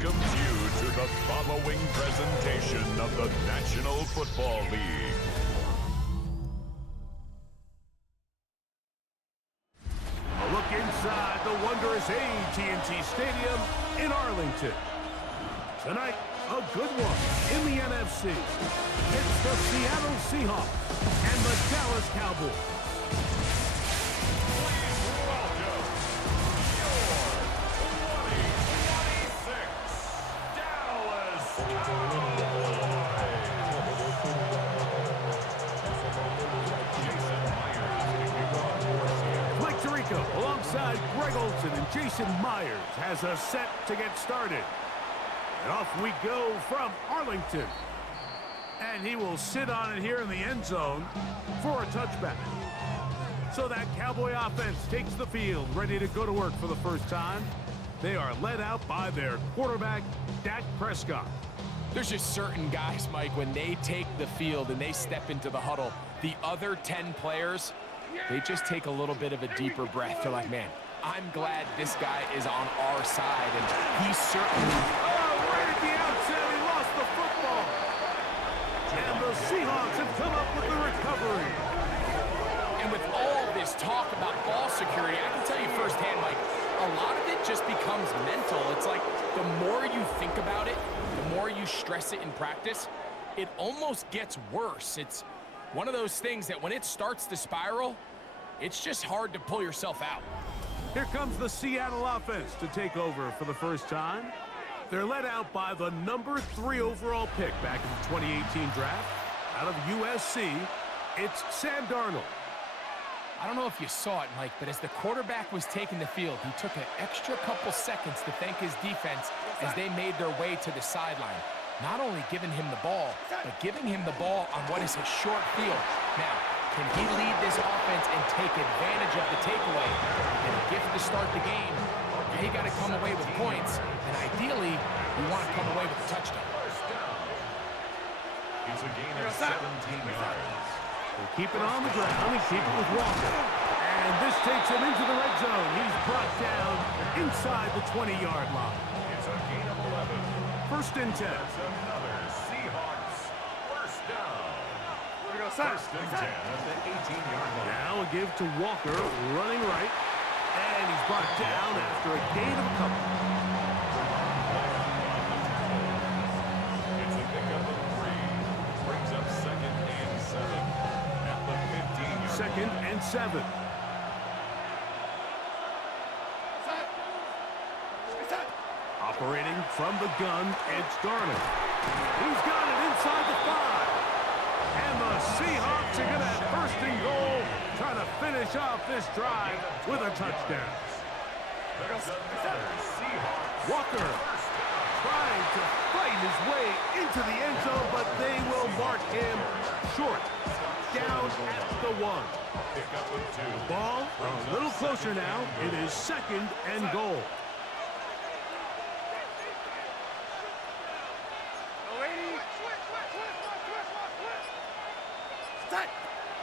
welcomes you to the following presentation of the National Football League. A look inside the wondrous AT&T Stadium in Arlington. Tonight, a good one in the NFC. It's the Seattle Seahawks and the Dallas Cowboys. Please welcome your 2026 Dallas Cowboys. Mike Tirico alongside Greg Olsen and Jason Myers has us set to get started. And off we go from Arlington. And he will sit on it here in the end zone for a touchback. So that Cowboy offense takes the field, ready to go to work for the first time. They are led out by their quarterback, Dak Prescott. There's just certain guys, Mike, when they take the field and they step into the huddle, the other 10 players, they just take a little bit of a deeper breath. They're like, man, I'm glad this guy is on our side, and he certainly... Right at the outset, he lost the football. And the Seahawks have come up with the recovery. And with all this talk about ball security, I can tell you firsthand, Mike, a lot of it just becomes mental. It's like the more you think about it, the more you stress it in practice, it almost gets worse. It's one of those things that when it starts to spiral, it's just hard to pull yourself out. Here comes the Seattle offense to take over for the first time. They're led out by the number 3 overall pick back in the 2018 draft. Out of USC, it's Sam Darnold. I don't know if you saw it, Mike, but as the quarterback was taking the field, he took an extra couple seconds to thank his defense as they made their way to the sideline. Not only giving him the ball, but giving him the ball on what is a short field. Now, can he lead this offense and take advantage of the takeaway and a gift to start the game? He got to come away with points, and ideally, we want to come away with a touchdown. It's a gain of 17 yards. They keep it on the ground and keep it with Walker. And this takes him into the red zone. He's brought down inside the 20-yard line. It's a gain of 11. First and 10. That's another Seahawks first down. First and 10 at the 18-yard line. Now a give to Walker, running right. And he's brought down after a gain of a couple. It's a pickup of 3. Brings up second and 7 at the 15-yard line. Second and 7. Operating from the gun, it's Darnold. He's got it inside the 5. And the Seahawks are going to have first and goal, trying to finish off this drive with a touchdown. Walker trying to fight his way into the end zone, but they will mark him short. Down at the 1. The ball a little closer now. It is second and goal.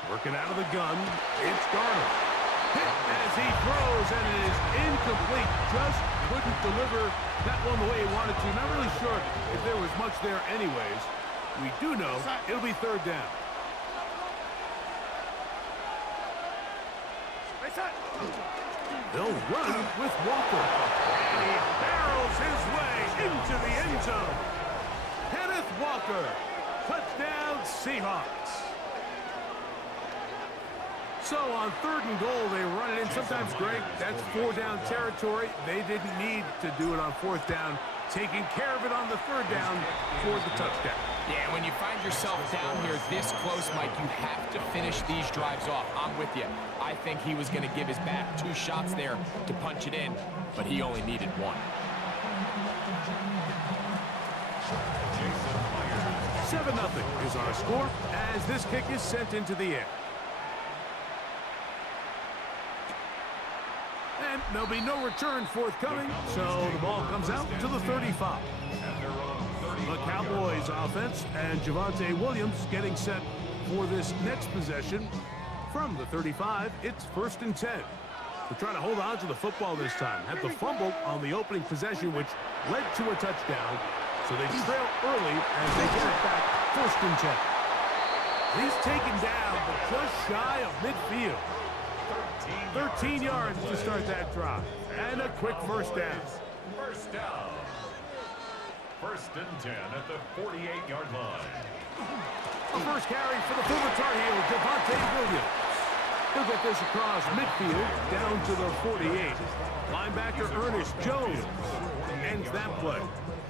Working out of the gun, it's Darnold. Hit as he throws, and it is incomplete. Just couldn't deliver that one the way he wanted to. Not really sure if there was much there anyways. We do know it'll be third down. They'll run with Walker. And he barrels his way into the end zone. Kenneth Walker. Touchdown, Seahawks. So on third and goal, they run it in. Sometimes, Greg, that's 4-down territory. They didn't need to do it on 4th down. Taking care of it on the 3rd down for the touchdown. Yeah, when you find yourself down here this close, Mike, you have to finish these drives off. I'm with you. I think he was going to give his back 2 shots there to punch it in, but he only needed 1. 7-0 is our score as this kick is sent into the air. And there'll be no return forthcoming, so the ball comes out to the 35. The Cowboys offense and Javonte Williams getting set for this next possession. From the 35, it's first and 10. They're trying to hold on to the football this time. Had the fumble on the opening possession, which led to a touchdown. So they trail early as they get it back, 1st and 10. He's taken down, but just shy of midfield. 13 yards to start that drive. And a quick first down. First down. 1st and 10 at the 48-yard line. The first carry for the former Tar Heel, Javonte Williams. He'll get this across midfield down to the 48. Linebacker Ernest Jones ends that play.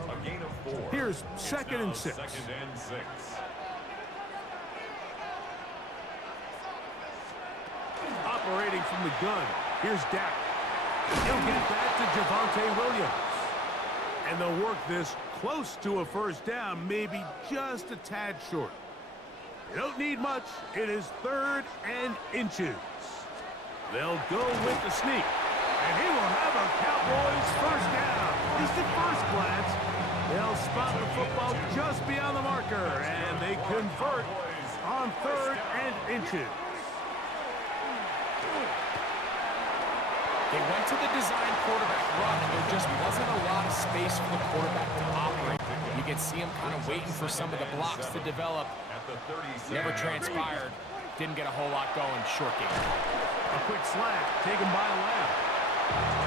A gain of 4. Here's 2nd and 6. 2nd and 6. Operating from the gun, here's Dak. He'll get that to Javonte Williams. And they'll work this close to a first down, maybe just a tad short. You don't need much. It is 3rd and inches. They'll go with the sneak. And he will have a Cowboys first down. At least at first glance, they'll spot the football just beyond the marker. And they convert on 3rd and inches. They went to the design quarterback run, and there just wasn't a lot of space for the quarterback to operate. You can see him kind of waiting for some of the blocks to develop. Never transpired. Didn't get a whole lot going. Short game. A quick slant taken by Lamb.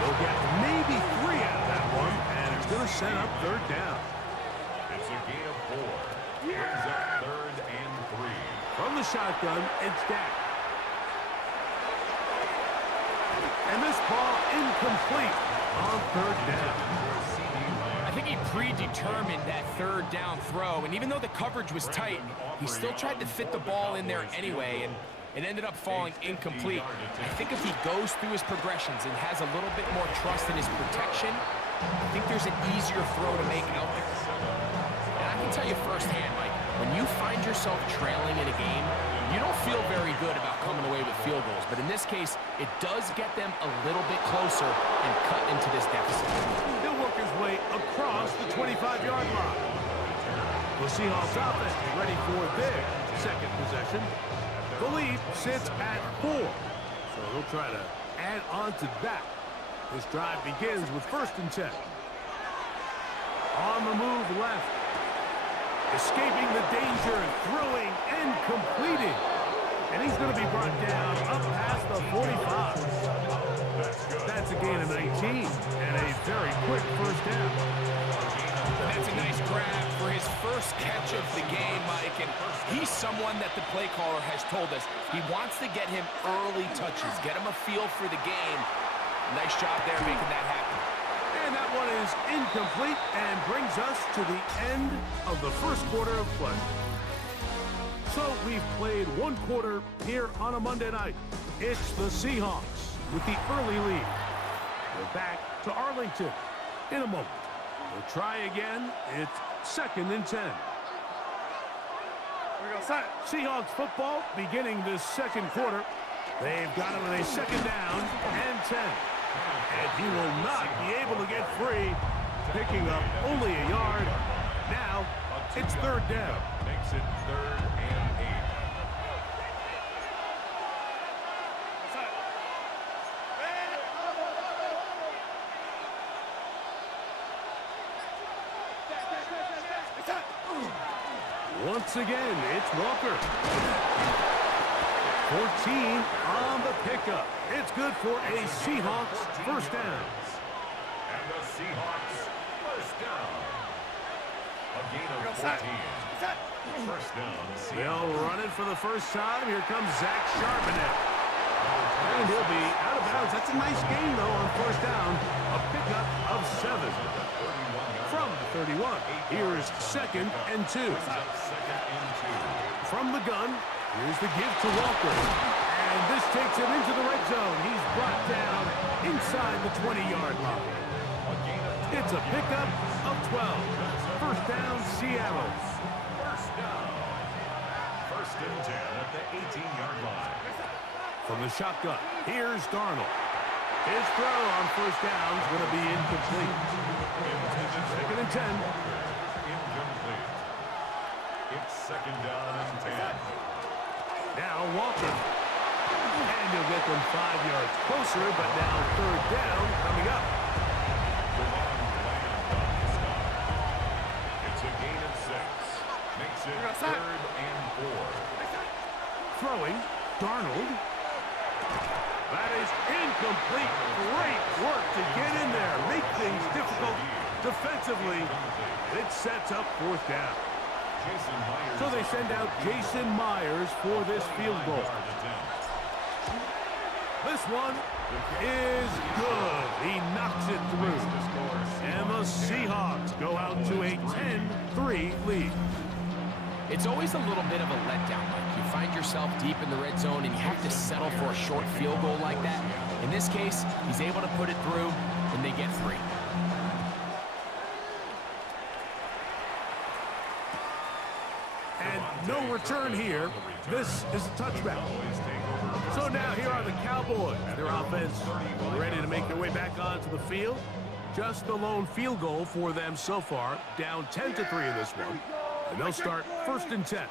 They'll get maybe 3 out of that one, and it's going to set up 3rd down. It's a gain of 4. Brings up 3rd and 3. From the shotgun, it's Dak. And this ball incomplete on 3rd down. I think he predetermined that 3rd down throw, and even though the coverage was tight, he still tried to fit the ball in there anyway, and it ended up falling incomplete. I think if he goes through his progressions and has a little bit more trust in his protection, I think there's an easier throw to make out there. And I can tell you firsthand, Mike, when you find yourself trailing in a game, you don't feel very good about coming away with field goals, but in this case, it does get them a little bit closer and cut into this deficit. He'll work his way across the 25-yard line. The Seahawks offense is ready for their 2nd possession. The lead sits at 4, so they'll try to add on to that. This drive begins with 1st and 10. On the move left. Escaping the danger, throwing and completing. And he's going to be brought down up past the 45. That's a gain of 19 and a very quick first down. That's a nice grab for his first catch of the game, Mike. And he's someone that the play caller has told us he wants to get him early touches, get him a feel for the game. Nice job there making that happen. And that one is incomplete and brings us to the end of the 1st quarter of play. So we've played 1 quarter here on a Monday night. It's the Seahawks with the early lead. We're back to Arlington in a moment. We'll try again. It's 2nd and 10. Seahawks football beginning this 2nd quarter. They've got him in a 2nd down and 10. And he will not be able to get free, picking up only a yard. Now, it's 3rd down. Makes it 3rd and 8. Once again, it's Walker. 14 on the pickup. It's good for a Seahawks first down. And the Seahawks first down. A gain of 14. First down. They'll run it for the first time. Here comes Zach Charbonnet. And he'll be out of bounds. That's a nice gain, though, on first down. A pickup of 7. From the 31, here's 2nd and 2. From the gun, here's the give to Walker. And this takes him into the red zone. He's brought down inside the 20-yard line. It's a pickup of 12. First down, Seattle. First down. 1st and 10 at the 18-yard line. From the shotgun, here's Darnold. His throw on first down is going to be incomplete. 2nd and 10. Incomplete. It's 2nd down and 10. Now Walker. And he'll get them 5 yards closer, but now third down coming up. It's a gain of 6. Makes it 3rd and 4. Throwing, Darnold. That is incomplete. Great work to get in there. Make things difficult defensively. It sets up 4th down. So they send out Jason Myers for this field goal. This one is good. He knocks it through. And the Seahawks go out to a 10-3 lead. It's always a little bit of a letdown, Mike. You find yourself deep in the red zone and you have to settle for a short field goal like that. In this case, he's able to put it through, and they get 3. And no return here. This is a touchback. So now here are the Cowboys. Their offense ready to make their way back onto the field. Just the lone field goal for them so far. Down 10-3 in this one. And they'll start 1st and 10.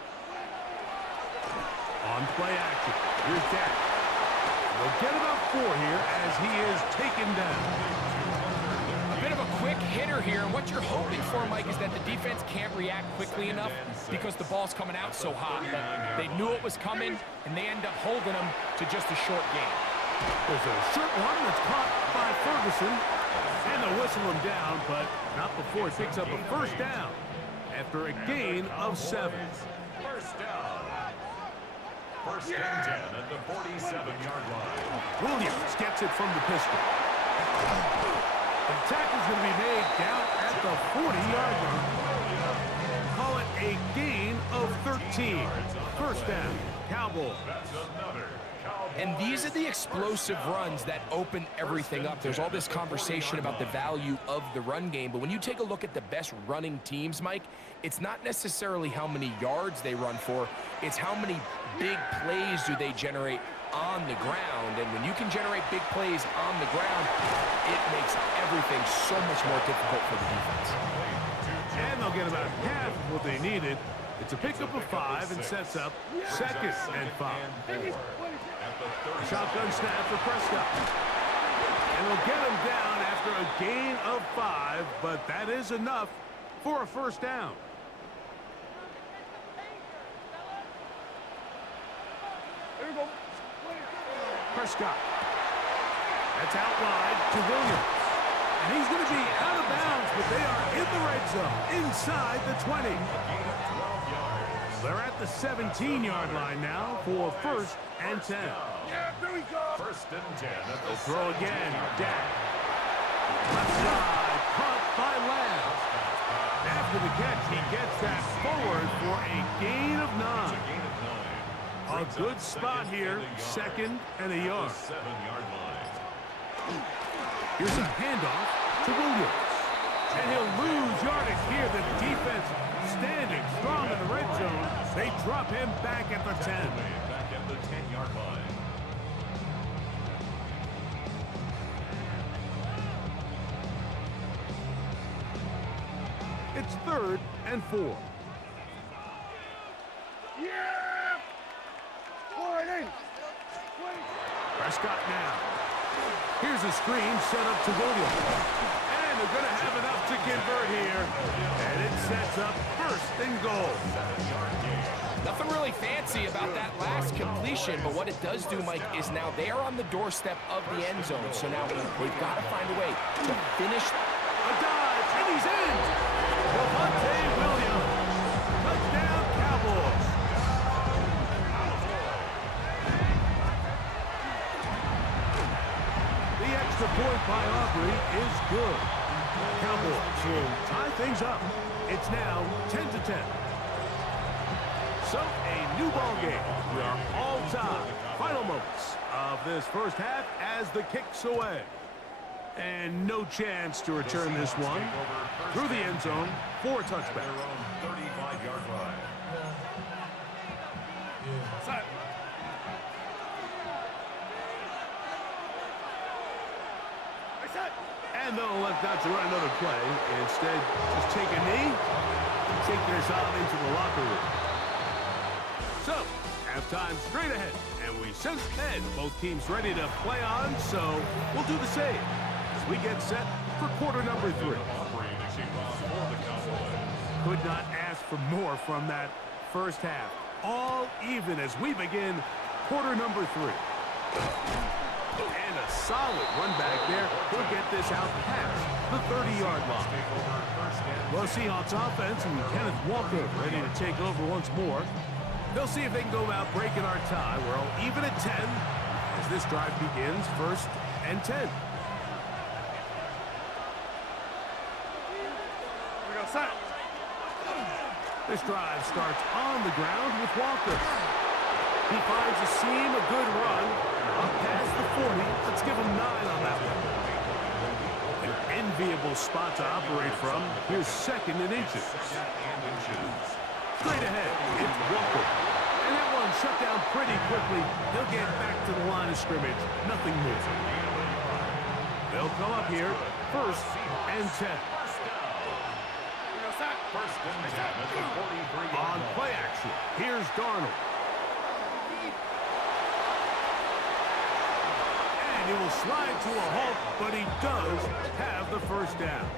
On play action. Here's Dak. They'll get about 4 here as he is taken down. A bit of a quick hitter here, and what you're hoping for, Mike, is that the defense can't react quickly enough because the ball's coming out so hot. But they knew it was coming, and they end up holding them to just a short gain. There's a short one that's caught by Ferguson. And they'll whistle him down, but not before he picks up a 1st down after a gain of 7. 1st down. 1st and 10 at the 47-yard line. Williams gets it from the pistol. The tackle's going to be made down at the 40-yard line. Call it a gain of 13. 1st down, Cowboys. That's another Cowboys. And these are the explosive runs that open everything up. There's all this conversation about the value of the run game, but when you take a look at the best running teams, Mike, it's not necessarily how many yards they run for, it's how many big plays do they generate on the ground. And when you can generate big plays on the ground, it makes everything so much more difficult for the defense. And they'll get about half of what they needed. It's a pickup of 5 and sets up 2nd and 5. Shotgun snap for Prescott. And they'll get him down after a gain of 5, but that is enough for a 1st down. Prescott. That's out wide to Williams. And he's going to be out of bounds, but they are in the red zone, inside the 20. They're at the 17-yard line now for 1st and 10. Yeah, there we go. 1st and 10. They'll throw again. Dak. Left side, caught by Lamb. After the catch, he gets that forward for a gain of 9. A good spot here, 2nd and a yard. 7-yard line. Here's a handoff to Williams. And he'll lose yardage here. The defense standing strong in the red zone. They drop him back at the 10. Back at the 10-yard line. It's 3rd and 4. Prescott now. Here's a screen set up to Williams. And they're going to have enough to convert here. And it sets up 1st and goal. Nothing really fancy about that last completion, but what it does do, Mike, is now they are on the doorstep of the end zone. So now they've got to find a way to finish. A dive, and he's in. Javonte Williams. Touchdown, Cowboys. The extra point by Aubrey is good. Cowboys will tie things up. It's now 10-10. So, a new ball game. We are all tied. Final moments of this 1st half as the kick's away. And no chance to return this one through the end zone for a touchback. 35-yard line. And they'll elect not to run another play. Instead, just take a knee and take this on into the locker room. So, Halftime straight ahead, and we sense head. Both teams ready to play on, so we'll do the same as we get set for quarter number 3. Could not ask for more from that first half. All even as we begin quarter number 3. And a solid run back there. He'll get this out past the 30-yard line. Well, Seahawks offense and Kenneth Walker ready to take over once more. They'll see if they can go about breaking our tie. We're all even at 10 as this drive begins, 1st and 10. This drive starts on the ground with Walker. He finds a seam, a good run, up past the 40. Let's give him 9 on that one. An enviable spot to operate from. Here's 2nd and inches. Straight ahead, it's Walker. And that one shut down pretty quickly. He'll get back to the line of scrimmage. Nothing more. They'll come up here, 1st and 10. First and 10 at the 43-yard On line. play action, here's Darnold. And he will slide to a halt, but he does have the first down.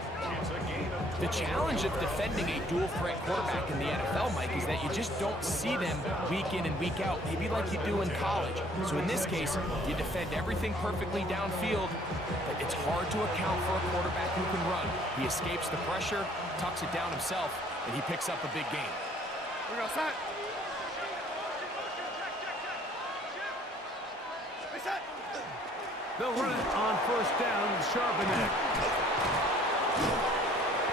The challenge of defending a dual-threat quarterback in the NFL, Mike, is that you just don't see them week in and week out, maybe like you do in college. So in this case, you defend everything perfectly downfield, but it's hard to account for a quarterback who can run. He escapes the pressure, tucks it down himself, and he picks up a big gain. They'll run it on 1st down with Charbonnet.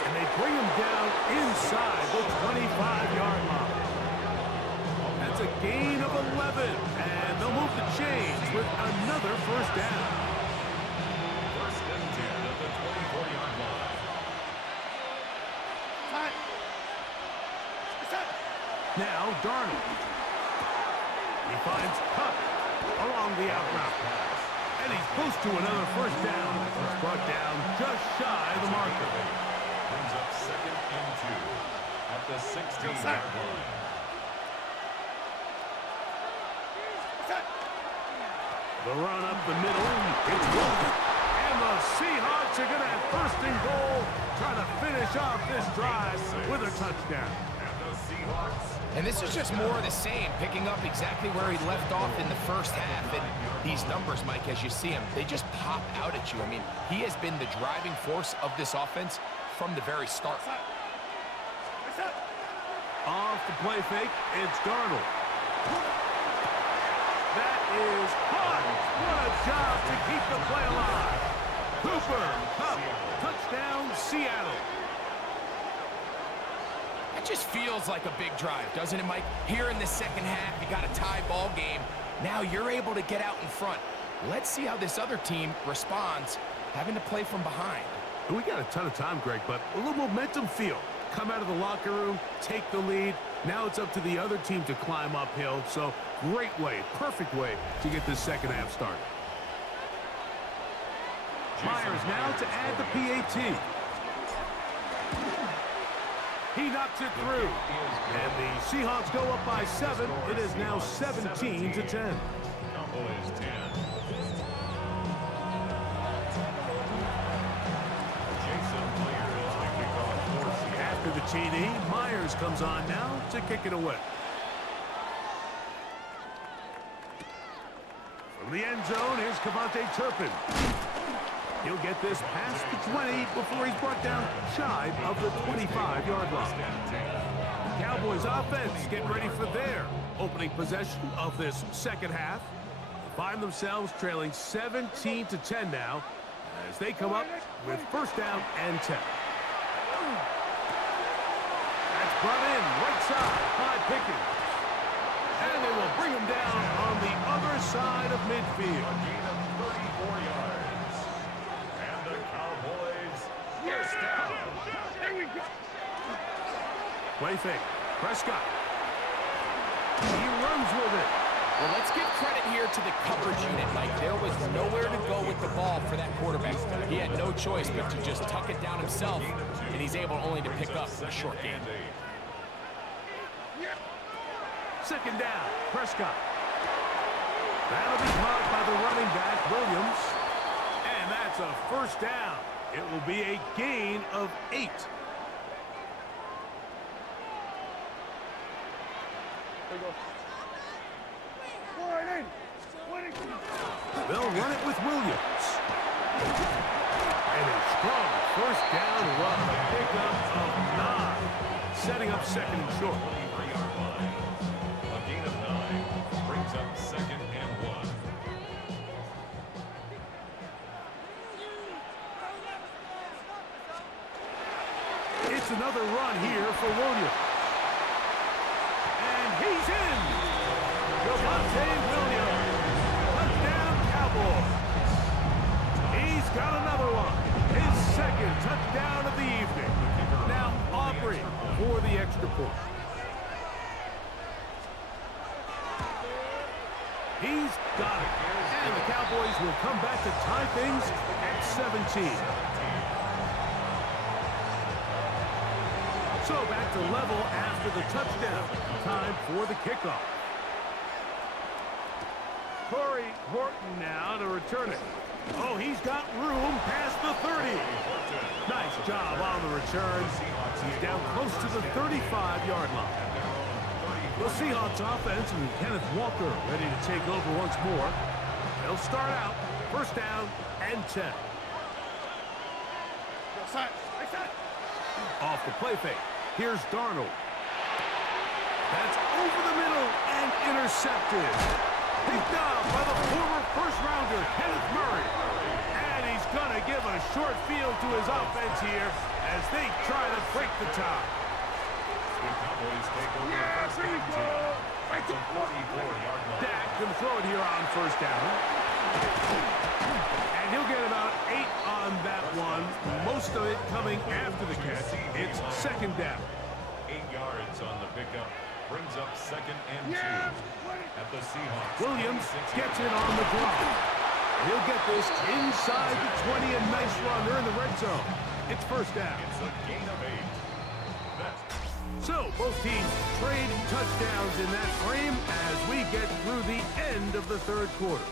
And they bring him down inside the 25-yard line. That's a gain of 11. And they'll move the chains with another 1st down. First and 10 at the 24-yard line. Now Darnold. He finds Cup along the out route. And he's close to another 1st down. He's brought down just shy of the marker. Brings up 2nd and 2 at the 16-yard line. The run up the middle. It's Walker. And the Seahawks are going to have 1st and goal, trying to finish off this drive with a touchdown. And the Seahawks. And this is just more of the same, picking up exactly where he left off in the first half. And these numbers, Mike, as you see him, they just pop out at you. I mean, he has been the driving force of this offense from the very start. Off the play fake, it's Darnold. That is hot. What a job to keep the play alive. Cooper, Cup, touchdown, Seattle. That just feels like a big drive, doesn't it, Mike? Here in the second half, you got a tie ball game. Now you're able to get out in front. Let's see how this other team responds, having to play from behind. We got a ton of time, Greg, but a little momentum feel. Come out of the locker room, take the lead. Now it's up to the other team to climb uphill. So great way, perfect way to get this second half started. Myers now to add the PAT. He knocks it through. And the Seahawks go up by 7. It is now 17-10. Cowboys 10. After the TD, Myers comes on now to kick it away. From the end zone, here's Kevontae Turpin. He'll get this past the 20 before he's brought down shy of the 25-yard line. The Cowboys offense getting ready for their opening possession of this second half. They find themselves trailing 17-10 now as they come up with 1st down and 10. That's brought in right side by Pickens. And they will bring him down on the other side of midfield. A gain of 34 yards. And the Cowboys first down. There we go. Play fake. Prescott. He runs with it. Well, let's give credit here to the coverage unit, Mike. There was nowhere to go with the ball for that quarterback. He had no choice but to just tuck it down himself, and he's able only to pick up a short gain. Second down, Prescott. That'll be caught by the running back, Williams. And that's a first down. It will be a gain of 8. They'll run it with Williams. And a strong first down run. A pickup of 9. Setting up second and short. A gain of 9 brings up second and 1. It's another run here for Williams. And he's in. Javonte Williams. Touchdown, Cowboys. He's got another one. His second touchdown of the evening. Now Aubrey for the extra point. He's got it. And the Cowboys will come back to tie things at 17. So back to level after the touchdown. Time for the kickoff. Corey Horton now to return it. Oh, he's got room past the 30. Nice job on the return. He's down close to the 35-yard line. The Seahawks offense and Kenneth Walker ready to take over once more. They'll start out first down and 10. Off the play fake. Here's Darnold. That's over the middle and intercepted. Picked up by the former first-rounder, Kenneth Murray. And he's going to give a short field to his offense here as they try to break the tie. The Cowboys take over first and 10. It's a 44-yard line. Dak can throw it here on first down. And he'll get about 8 on that one. Most of it coming after the catch. It's second down. 8 yards on the pickup. Brings up second and 2 at the Seahawks. Williams gets it on the drop. He'll get this inside the 20. A nice run. They're in the red zone. It's first down. It's a gain of 8. So both teams trade touchdowns in that frame as we get through the end of the third quarter.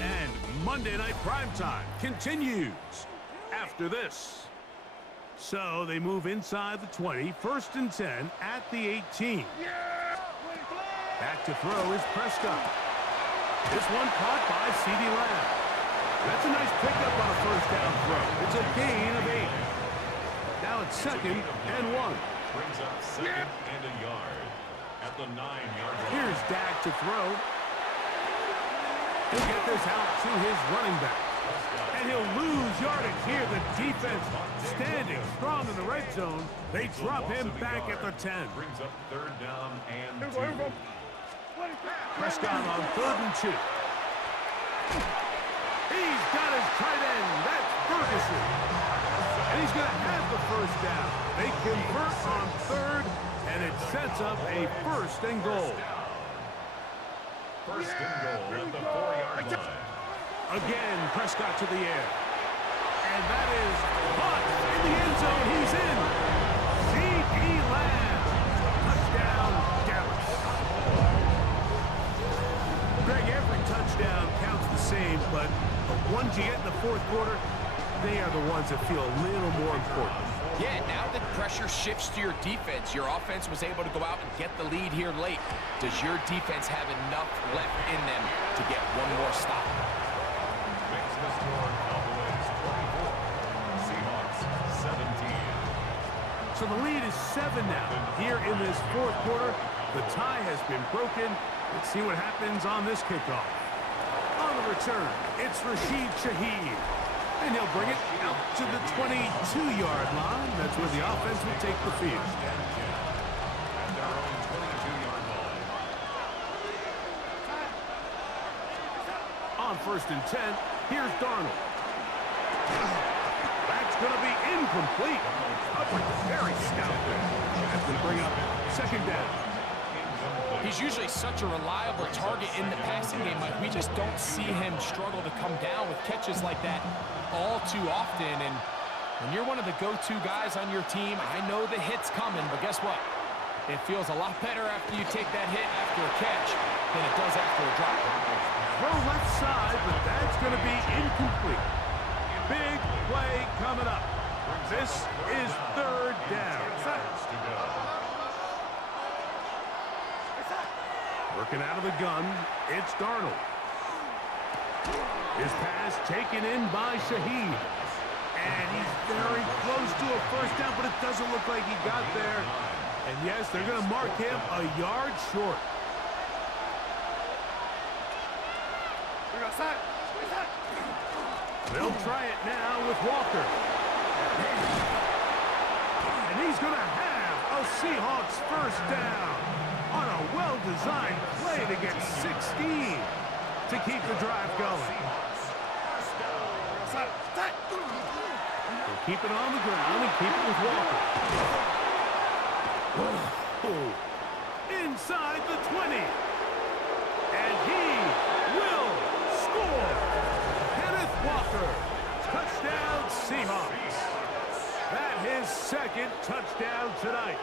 And Monday Night Primetime continues after this. So they move inside the 20, first and 10 at the 18. Back to throw is Prescott. This one caught by CeeDee Lamb. That's a nice pickup on a first down throw. It's a gain of 8. Now it's second and 1. Brings up second and a yard at the 9-yard line. Here's Dak to throw. He'll get this out to his running back. And he'll lose yardage here. The defense standing strong in the red zone. They drop him back at the 10. Brings up third down and 2. Prescott on third and 2. He's got his tight end. That's Ferguson. And he's going to have the first down. They convert on third, and it sets up a first and goal. First and goal at the 4-yard line. Again, Prescott to the air. And that is caught in the end zone. He's in. CeeDee Lamb. Touchdown, Dallas. Greg, every touchdown counts the same, but the ones you get in the fourth quarter, they are the ones that feel a little more important. Yeah, now that pressure shifts to your defense, your offense was able to go out and get the lead here late. Does your defense have enough left in them to get one more stop? Makes the score Cowboys 24, Seahawks 17. So the lead is 7 now. Here in this fourth quarter, the tie has been broken. Let's see what happens on this kickoff. On the return, it's Rashid Shaheed. And he'll bring it out to the 22-yard line. That's where the offense will take the field. At their own 22-yard line. On first and 10, here's Darnold. That's going to be incomplete. Very stout there. That's going to bring up second down. He's usually such a reliable target in the passing game, Mike. We just don't see him struggle to come down with catches like that all too often. And when you're one of the go-to guys on your team, I know the hit's coming, but guess what? It feels a lot better after you take that hit after a catch than it does after a drop. Throw left side, but that's going to be incomplete. Big play coming up. This is third down. Working out of the gun, it's Darnold. His pass taken in by Shaheed. And he's very close to a first down, but it doesn't look like he got there. And yes, they're going to mark him a yard short. They'll try it now with Walker. And he's going to have a Seahawks first down on a well-designed play to get 16 to keep the drive going. They'll keep it on the ground and keep it with Walker. Whoa. Inside the 20. And he will score. Kenneth Walker. Touchdown Seahawks. That his second touchdown tonight.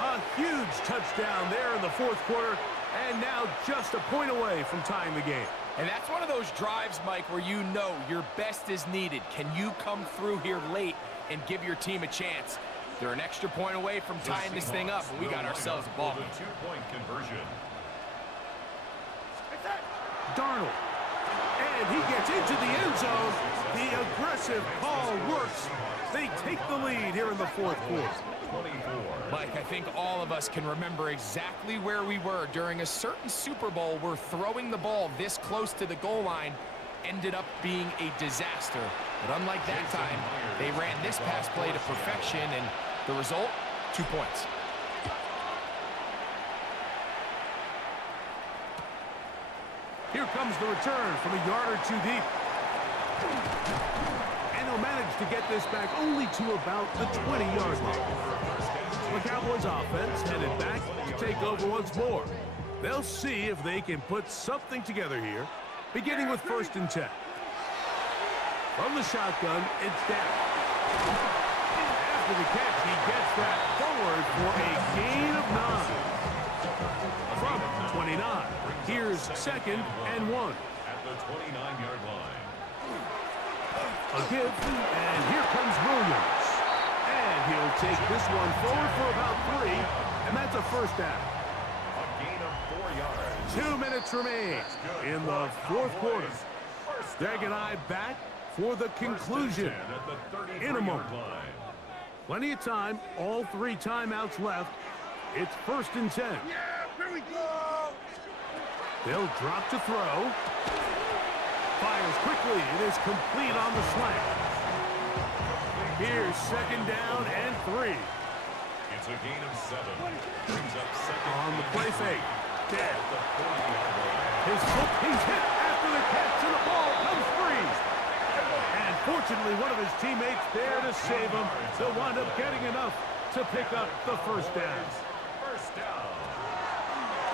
A huge touchdown there in the fourth quarter, and now just a point away from tying the game. And that's one of those drives, Mike, where you know your best is needed. Can you come through here late and give your team a chance? They're an extra point away from tying this thing up, and we got ourselves a ball game. Two-point conversion. Darnold. And he gets into the end zone. The aggressive call works. They take the lead here in the fourth quarter. Mike, I think all of us can remember exactly where we were during a certain Super Bowl where throwing the ball this close to the goal line ended up being a disaster. But unlike that time, they ran this pass play to perfection, and the result, 2 points. Here comes the return from a yard or two deep. And he'll manage to get this back only to about the 20-yard line. The Cowboys offense headed back to take over once more. They'll see if they can put something together here, beginning with 1st and 10. From the shotgun, it's down. After the catch, he gets that forward for a gain of 9. From 29, here's 2nd and 1. At the 29-yard line. A give, and here comes Williams. And he'll take this one forward for about 3, and that's a first down. A gain of 4 yards. 2 minutes remain in the fourth quarter. Greg and I back for the conclusion in a moment. Plenty of time, all 3 timeouts left. It's 1st and 10. Here we go! They'll drop to throw. Fires quickly. It is complete on the slant. Here's 2nd down and 3. It's a gain of 7. Brings up 2nd On the play fake. Dead. at the 40-yard line. His foot, he's hit after the catch, and the ball comes free. And fortunately, one of his teammates there to save him. They'll wind up getting enough to pick up the first down. First down.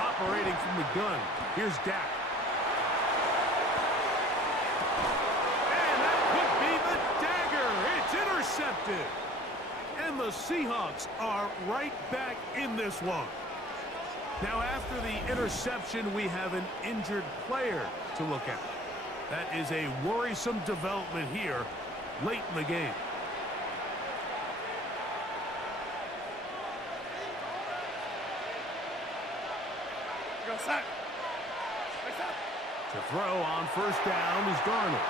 Operating from the gun, here's Dak. And that could be the dagger. It's intercepted. And the Seahawks are right back in this one. Now, after the interception, we have an injured player to look at. That is a worrisome development here late in the game. Go set. To throw on first down is Darnold.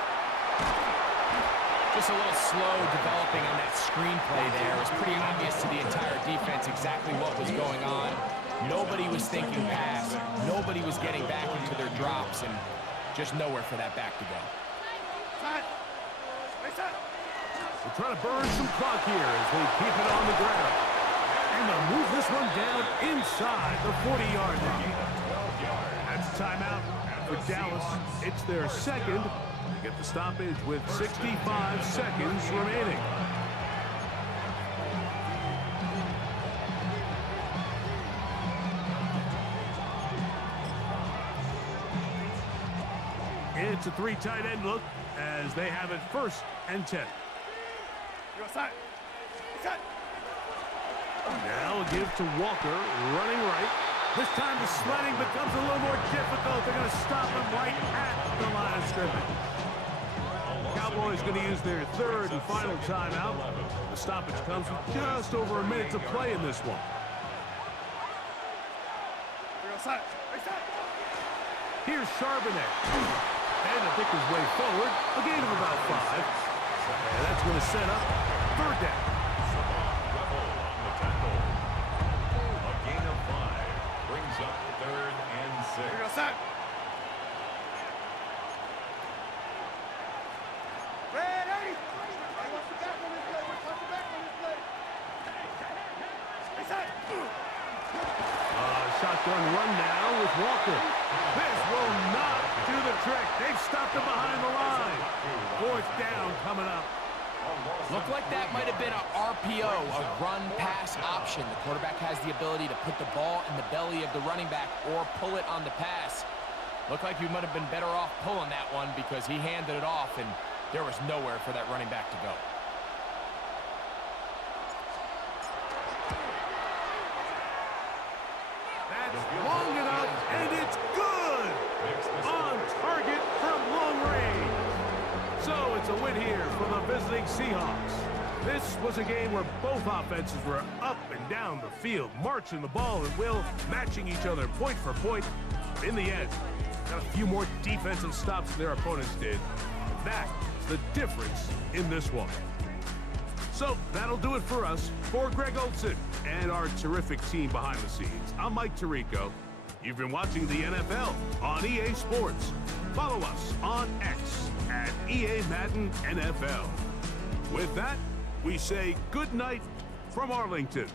Just a little slow developing on that screenplay there. It was pretty obvious to the entire defense exactly what was going on. Nobody was thinking pass. Nobody was getting back into their drops, and just nowhere for that back to go. They're trying to burn some clock here as they keep it on the ground. And they'll move this one down inside the 40-yard line. That's a timeout for Dallas. It's their second. They get the stoppage with 65 seconds remaining. It's a 3 tight end look as they have it 1st and 10. Now give to Walker, running right. This time the sledding becomes a little more difficult. They're going to stop him right at the line of scrimmage. Cowboys going to use their third and final timeout. The stoppage comes with just over a minute to play in this one. Here's Charbonnet. And to pick his way forward, a gain of about 5. And that's going to set up third down. A gain of 5 brings up 3rd and 6. Ready? Shotgun run now with Walker. This will not do the trick. They've stopped him behind the line. 4th down coming up. Looked like that might have been an RPO, a run-pass option. The quarterback has the ability to put the ball in the belly of the running back or pull it on the pass. Looked like you might have been better off pulling that one because he handed it off, and there was nowhere for that running back to go. That's long enough, and it's good! On target from long range. So it's a win here for the visiting Seahawks. This was a game where both offenses were up and down the field, marching the ball at will, matching each other point for point. In the end, got a few more defensive stops than their opponents did. That's the difference in this one. So that'll do it for us. For Greg Olsen and our terrific team behind the scenes, I'm Mike Tirico. You've been watching the NFL on EA Sports. Follow us on X at EA Madden NFL. With that, we say good night from Arlington.